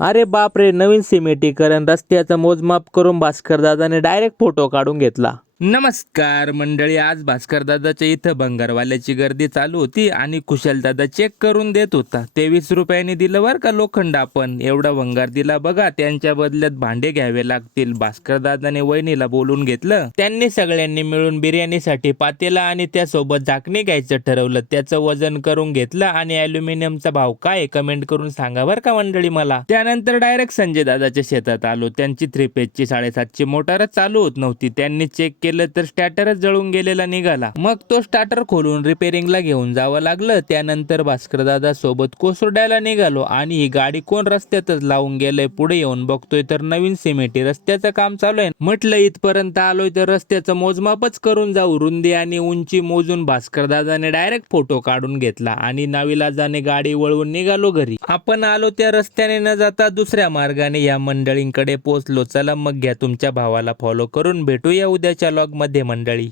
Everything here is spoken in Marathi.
अरे बापरे, नवीन सिमेंटीकरण रस्त्याचं मोजमाप करून भास्कर दादाने डायरेक्ट फोटो काढून घेतला. नमस्कार मंडळी, आज भास्कर दादाच्या इथं भंगारवाल्याची गर्दी चालू होती आणि कुशल दादा चेक करून देत होता. 23 रुपयांनी दिलं वर का लोखंड, आपण एवढा भंगार दिला बघा, त्यांच्या बदल्यात भांडे घ्यावे लागतील. भास्कर दादाने वहिनीला बोलून घेतलं. त्यांनी सगळ्यांनी मिळून बिर्याणीसाठी पातेला आणि त्यासोबत झाकणी घ्यायचं ठरवलं. त्याचं वजन करून घेतलं आणि अल्युमिनियमचा भाव काय कमेंट करून सांगा बर का मंडळी मला. त्यानंतर डायरेक्ट संजय दादाच्या शेतात आलो. त्यांची 3 पेजची 7.5ची मोटारच चालू होत नव्हती. त्यांनी चेक केलं तर स्टार्टरच जळून गेलेला निघाला. मग तो स्टार्टर खोलून रिपेरिंगला घेऊन जावं लागलं. त्यानंतर भास्कर दादा सोबत कोसरड्याला निघालो आणि ही गाडी कोण रस्त्यातच लावून गेलंय. पुढे येऊन बघतोय तर नवीन सिमेंटी रस्त्याचं काम चालू आहे. म्हटलं इथपर्यंत आलोय तर रस्त्याचं मोजमापच करून जाऊ. रुंदी आणि उंची मोजून भास्कर दादाने डायरेक्ट फोटो काढून घेतला आणि नाविलाजाने गाडी वळवून निघालो घरी. आपण आलो त्या रस्त्याने न जाता दुसऱ्या मार्गाने या मंडळींकडे पोहोचलो. चला मग घ्या तुमच्या भावाला फॉलो करून भेटूया उद्याच्या लॉग मध्ये मंडळी.